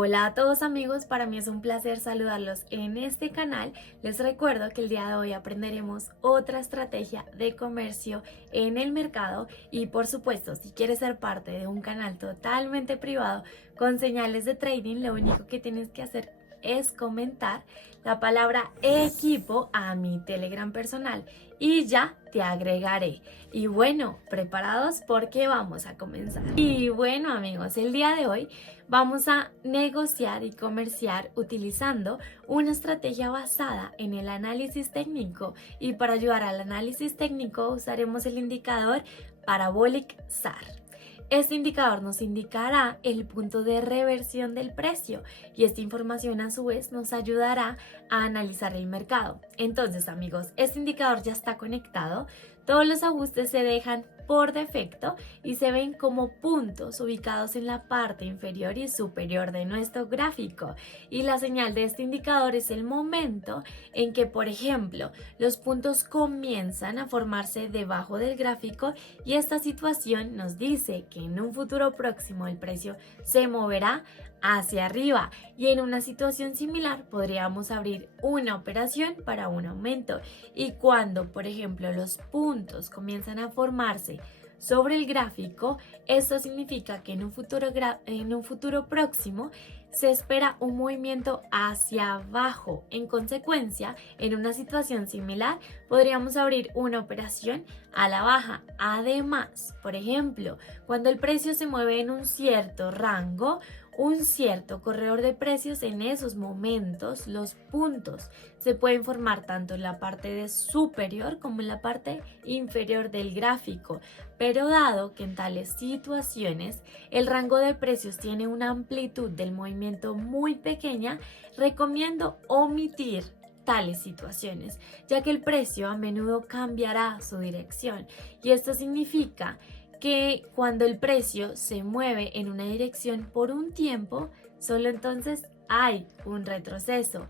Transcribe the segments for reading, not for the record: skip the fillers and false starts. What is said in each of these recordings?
Hola a todos amigos, para mí es un placer saludarlos en este canal. Les recuerdo que el día de hoy aprenderemos otra estrategia de comercio en el mercado y por supuesto, si quieres ser parte de un canal totalmente privado con señales de trading, lo único que tienes que hacer es comentar la palabra equipo a mi Telegram personal y ya te agregaré. Y bueno, preparados porque vamos a comenzar. Y bueno amigos, el día de hoy vamos a negociar y comerciar utilizando una estrategia basada en el análisis técnico y para ayudar al análisis técnico usaremos el indicador Parabolic SAR. Este indicador nos indicará el punto de reversión del precio y esta información a su vez nos ayudará a analizar el mercado. Entonces amigos, este indicador ya está conectado, todos los ajustes se dejan por defecto y se ven como puntos ubicados en la parte inferior y superior de nuestro gráfico. Y la señal de este indicador es el momento en que, por ejemplo, los puntos comienzan a formarse debajo del gráfico y esta situación nos dice que en un futuro próximo el precio se moverá hacia arriba y en una situación similar podríamos abrir una operación para un aumento y cuando por ejemplo los puntos comienzan a formarse sobre el gráfico, esto significa que en un futuro próximo se espera un movimiento hacia abajo. En consecuencia, en una situación similar, podríamos abrir una operación a la baja. Además, por ejemplo, cuando el precio se mueve en un cierto rango, un cierto corredor de precios, en esos momentos los puntos se pueden formar tanto en la parte de superior como en la parte inferior del gráfico, pero dado que en tales situaciones el rango de precios tiene una amplitud del movimiento muy pequeña, recomiendo omitir tales situaciones, ya que el precio a menudo cambiará su dirección y esto significa que cuando el precio se mueve en una dirección por un tiempo, solo entonces hay un retroceso.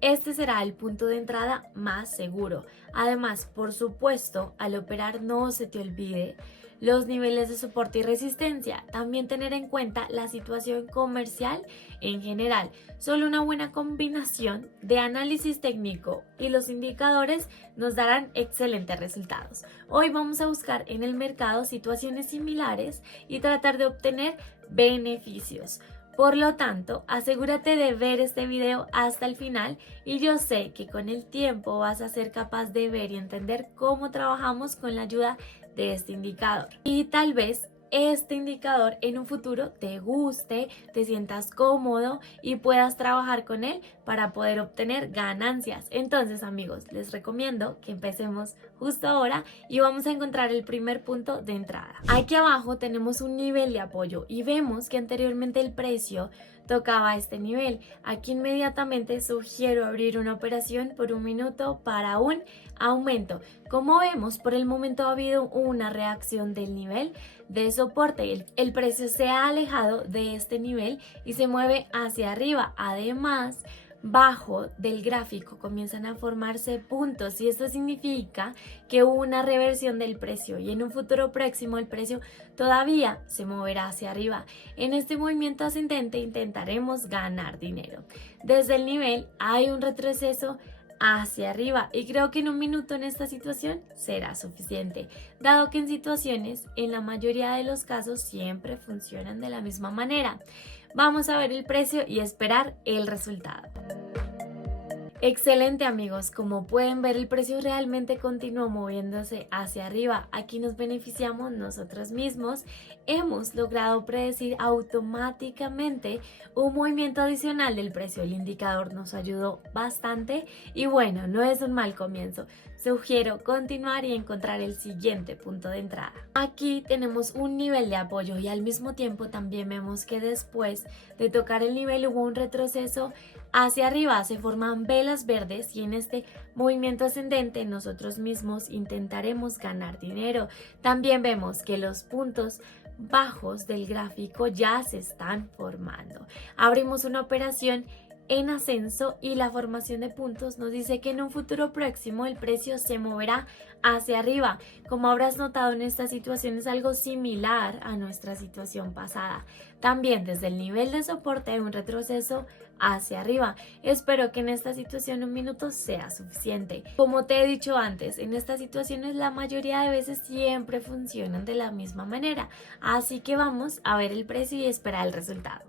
Este será el punto de entrada más seguro. Además, por supuesto, al operar no se te olvide los niveles de soporte y resistencia. También tener en cuenta la situación comercial en general. Solo una buena combinación de análisis técnico y los indicadores nos darán excelentes resultados. Hoy vamos a buscar en el mercado situaciones similares y tratar de obtener beneficios. Por lo tanto, asegúrate de ver este video hasta el final y yo sé que con el tiempo vas a ser capaz de ver y entender cómo trabajamos con la ayuda de este indicador. Y tal vez este indicador en un futuro te guste, te sientas cómodo y puedas trabajar con él para poder obtener ganancias. Entonces amigos, les recomiendo que empecemos justo ahora y vamos a encontrar el primer punto de entrada. Aquí abajo tenemos un nivel de apoyo y vemos que anteriormente el precio tocaba este nivel. Aquí inmediatamente sugiero abrir una operación por un minuto para un aumento. Como vemos, por el momento ha habido una reacción del nivel de soporte. El precio se ha alejado de este nivel y se mueve hacia arriba. Además, bajo del gráfico comienzan a formarse puntos y esto significa que hubo una reversión del precio y en un futuro próximo el precio todavía se moverá hacia arriba. En este movimiento ascendente intentaremos ganar dinero. Desde el nivel hay un retroceso hacia arriba y creo que en un minuto en esta situación será suficiente, dado que en situaciones en la mayoría de los casos siempre funcionan de la misma manera. Vamos a ver el precio y esperar el resultado. Excelente amigos, como pueden ver el precio realmente continuó moviéndose hacia arriba. Aquí nos beneficiamos nosotros mismos. Hemos logrado predecir automáticamente un movimiento adicional del precio. El indicador nos ayudó bastante y bueno, no es un mal comienzo. Sugiero continuar y encontrar el siguiente punto de entrada. Aquí tenemos un nivel de apoyo y al mismo tiempo también vemos que después de tocar el nivel hubo un retroceso hacia arriba, se forman velas verdes y en este movimiento ascendente nosotros mismos intentaremos ganar dinero. También vemos que los puntos bajos del gráfico ya se están formando. Abrimos una operación en ascenso y la formación de puntos nos dice que en un futuro próximo el precio se moverá hacia arriba. Como habrás notado, en esta situación es algo similar a nuestra situación pasada. También desde el nivel de soporte hay un retroceso hacia arriba. Espero que en esta situación 1 minuto sea suficiente. Como te he dicho antes, en estas situaciones la mayoría de veces siempre funcionan de la misma manera. Así que vamos a ver el precio y esperar el resultado.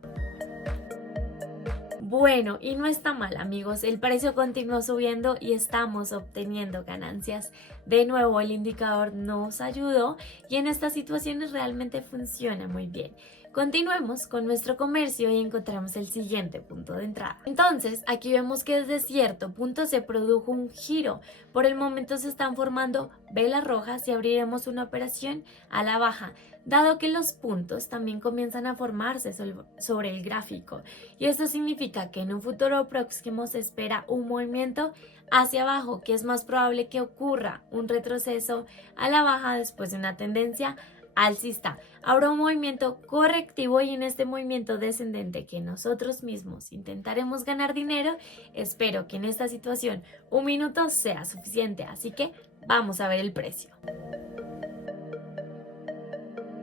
Bueno, y no está mal, amigos, el precio continuó subiendo y estamos obteniendo ganancias. De nuevo, el indicador nos ayudó y en estas situaciones realmente funciona muy bien. Continuemos con nuestro comercio y encontramos el siguiente punto de entrada. Entonces, aquí vemos que desde cierto punto se produjo un giro. Por el momento se están formando velas rojas y abriremos una operación a la baja, dado que los puntos también comienzan a formarse sobre el gráfico. Y esto significa que en un futuro próximo se espera un movimiento hacia abajo, que es más probable que ocurra un retroceso a la baja después de una tendencia alcista. Habrá un movimiento correctivo y en este movimiento descendente que nosotros mismos intentaremos ganar dinero. Espero que en esta situación 1 minuto sea suficiente, así que vamos a ver el precio.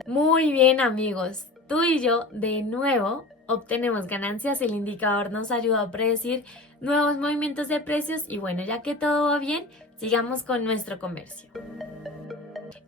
Muy bien, amigos, tú y yo de nuevo obtenemos ganancias. El indicador nos ayuda a predecir nuevos movimientos de precios y bueno, ya que todo va bien, sigamos con nuestro comercio.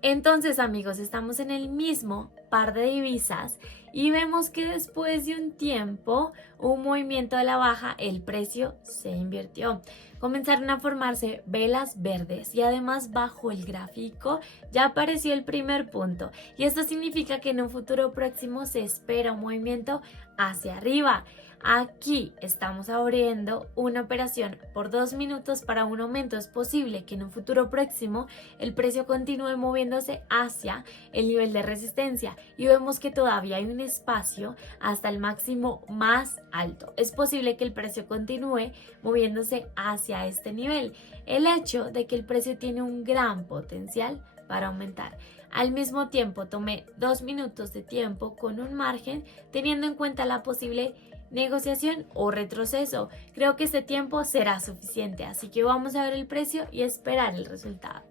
Entonces, amigos, estamos en el mismo par de divisas y vemos que después de un tiempo, un movimiento a la baja, el precio se invirtió. Comenzaron a formarse velas verdes y además bajo el gráfico ya apareció el primer punto. Y esto significa que en un futuro próximo se espera un movimiento hacia arriba. Aquí estamos abriendo una operación por 2 minutos para un aumento. Es posible que en un futuro próximo el precio continúe moviéndose hacia el nivel de resistencia y vemos que todavía hay un espacio hasta el máximo más alto. Es posible que el precio continúe moviéndose hacia este nivel. El hecho de que el precio tiene un gran potencial para aumentar. Al mismo tiempo tomé 2 minutos de tiempo con un margen teniendo en cuenta la posible negociación o retroceso. Creo que este tiempo será suficiente, así que vamos a ver el precio y esperar el resultado.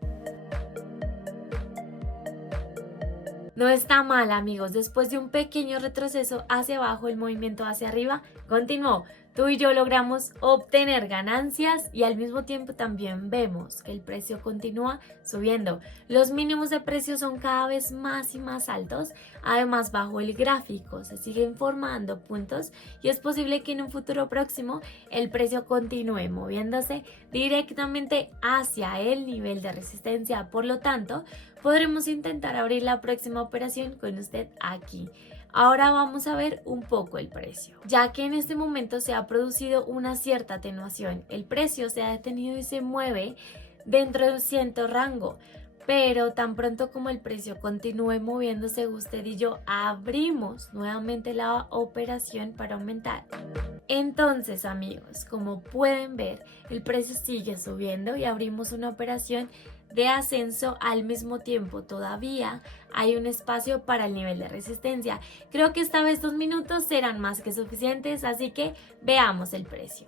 No está mal, amigos, después de un pequeño retroceso hacia abajo, el movimiento hacia arriba continuó. Tú y yo logramos obtener ganancias y al mismo tiempo también vemos que el precio continúa subiendo. Los mínimos de precio son cada vez más y más altos. Además, bajo el gráfico se siguen formando puntos y es posible que en un futuro próximo el precio continúe moviéndose directamente hacia el nivel de resistencia. Por lo tanto, podremos intentar abrir la próxima operación con usted aquí. Ahora vamos a ver un poco el precio, ya que en este momento se ha producido una cierta atenuación. El precio se ha detenido y se mueve dentro de un cierto rango, pero tan pronto como el precio continúe moviéndose, usted y yo abrimos nuevamente la operación para aumentar. Entonces, amigos, como pueden ver, el precio sigue subiendo y abrimos una operación de ascenso al mismo tiempo. Todavía hay un espacio para el nivel de resistencia. Creo que esta vez 2 minutos serán más que suficientes, así que veamos el precio.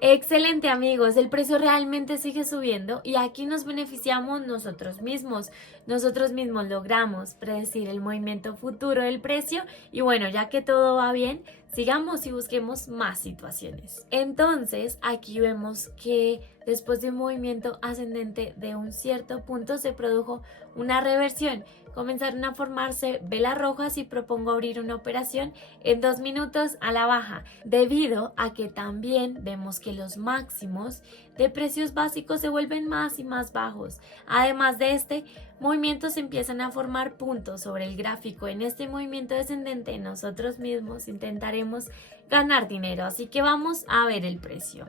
Excelente, amigos, el precio realmente sigue subiendo y aquí nos beneficiamos nosotros mismos. Nosotros mismos logramos predecir el movimiento futuro del precio y bueno, ya que todo va bien, sigamos y busquemos más situaciones. Entonces, aquí vemos que después de un movimiento ascendente de un cierto punto se produjo una reversión. Comenzaron a formarse velas rojas y propongo abrir una operación en 2 minutos a la baja, debido a que también vemos que los máximos de precios básicos se vuelven más y más bajos. Además de este movimiento se empiezan a formar puntos sobre el gráfico. En este movimiento descendente nosotros mismos intentaremos ganar dinero, así que vamos a ver el precio.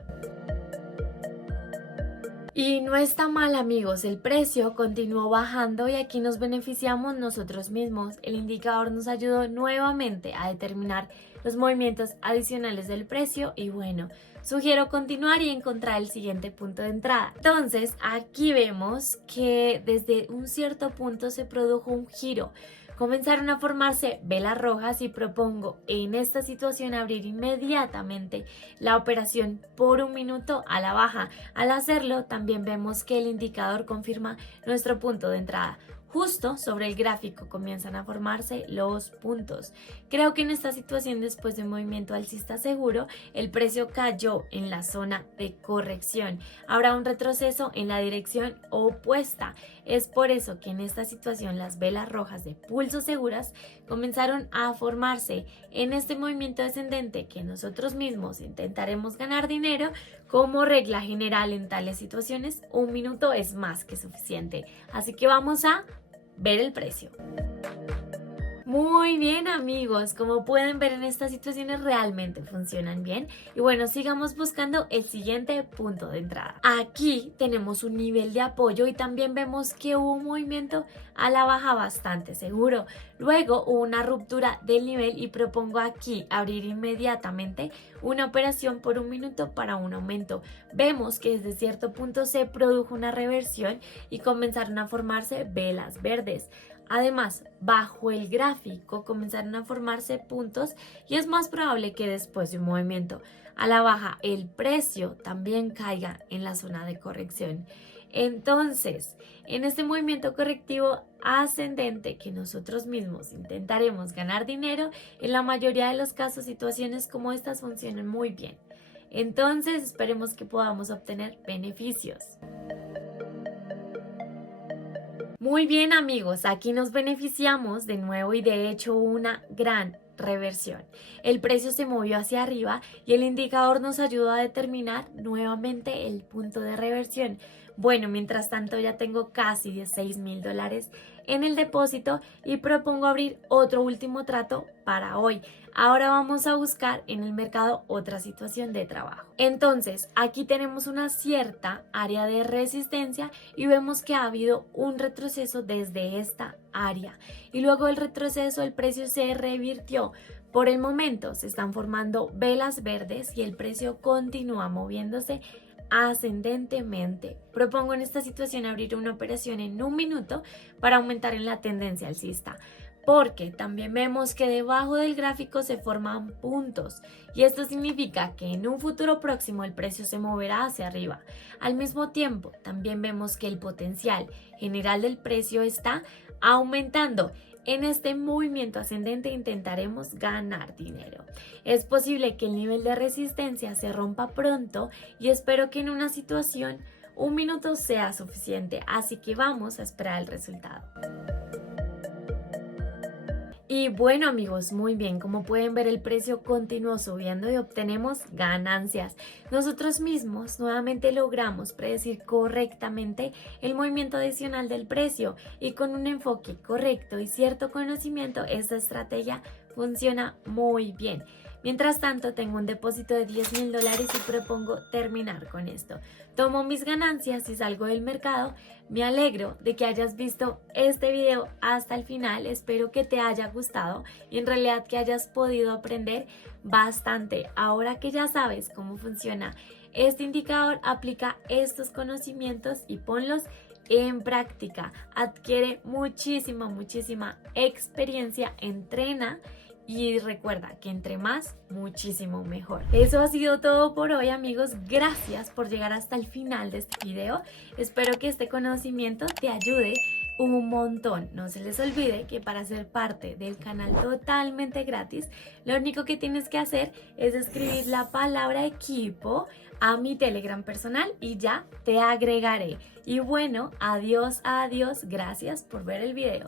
Y no está mal, amigos, el precio continuó bajando y aquí nos beneficiamos nosotros mismos. El indicador nos ayudó nuevamente a determinar los movimientos adicionales del precio y bueno, sugiero continuar y encontrar el siguiente punto de entrada. Entonces, aquí vemos que desde un cierto punto se produjo un giro. comenzaron a formarse velas rojas y propongo en esta situación abrir inmediatamente la operación por 1 minuto a la baja. Al hacerlo, también vemos que el indicador confirma nuestro punto de entrada. Justo sobre el gráfico comienzan a formarse los puntos. Creo que en esta situación, después de un movimiento alcista seguro, el precio cayó en la zona de corrección. Habrá un retroceso en la dirección opuesta. Es por eso que en esta situación las velas rojas de pulso seguras comenzaron a formarse en este movimiento descendente que nosotros mismos intentaremos ganar dinero. Como regla general en tales situaciones, 1 minuto es más que suficiente. Así que vamos a ver el precio. Muy bien, amigos, como pueden ver, en estas situaciones realmente funcionan bien. Y bueno, sigamos buscando el siguiente punto de entrada. Aquí tenemos un nivel de apoyo y también vemos que hubo un movimiento a la baja bastante seguro. Luego hubo una ruptura del nivel y propongo aquí abrir inmediatamente una operación por 1 minuto para un aumento. Vemos que desde cierto punto se produjo una reversión y comenzaron a formarse velas verdes. Además, bajo el gráfico comenzaron a formarse puntos y es más probable que después de un movimiento a la baja el precio también caiga en la zona de corrección. Entonces, en este movimiento correctivo ascendente que nosotros mismos intentaremos ganar dinero, en la mayoría de los casos situaciones como estas funcionan muy bien. Entonces, esperemos que podamos obtener beneficios. Muy bien, amigos, aquí nos beneficiamos de nuevo y de hecho una gran reversión. El precio se movió hacia arriba y el indicador nos ayudó a determinar nuevamente el punto de reversión. Bueno, mientras tanto ya tengo casi $16,000 en el depósito y propongo abrir otro último trato para hoy. Ahora vamos a buscar en el mercado otra situación de trabajo. Entonces, aquí tenemos una cierta área de resistencia y vemos que ha habido un retroceso desde esta área. Y luego del retroceso el precio se revirtió. Por el momento se están formando velas verdes y el precio continúa moviéndose ascendentemente. Propongo en esta situación abrir una operación en 1 minuto para aumentar en la tendencia alcista, porque también vemos que debajo del gráfico se forman puntos y esto significa que en un futuro próximo el precio se moverá hacia arriba. Al mismo tiempo, también vemos que el potencial general del precio está aumentando. En este movimiento ascendente intentaremos ganar dinero. Es posible que el nivel de resistencia se rompa pronto y espero que en una situación 1 minuto sea suficiente, así que vamos a esperar el resultado. Y bueno, amigos, muy bien, como pueden ver el precio continuó subiendo y obtenemos ganancias. Nosotros mismos nuevamente logramos predecir correctamente el movimiento adicional del precio y con un enfoque correcto y cierto conocimiento esta estrategia funciona muy bien. Mientras tanto, tengo un depósito de $10,000 y propongo terminar con esto. Tomo mis ganancias y salgo del mercado. Me alegro de que hayas visto este video hasta el final. Espero que te haya gustado y en realidad que hayas podido aprender bastante. Ahora que ya sabes cómo funciona este indicador, aplica estos conocimientos y ponlos en práctica. Adquiere muchísima experiencia, entrena. Y recuerda que entre más, muchísimo mejor. Eso ha sido todo por hoy, amigos. Gracias por llegar hasta el final de este video. Espero que este conocimiento te ayude un montón. No se les olvide que para ser parte del canal totalmente gratis, lo único que tienes que hacer es escribir la palabra equipo a mi Telegram personal y ya te agregaré. Y bueno, adiós, gracias por ver el video.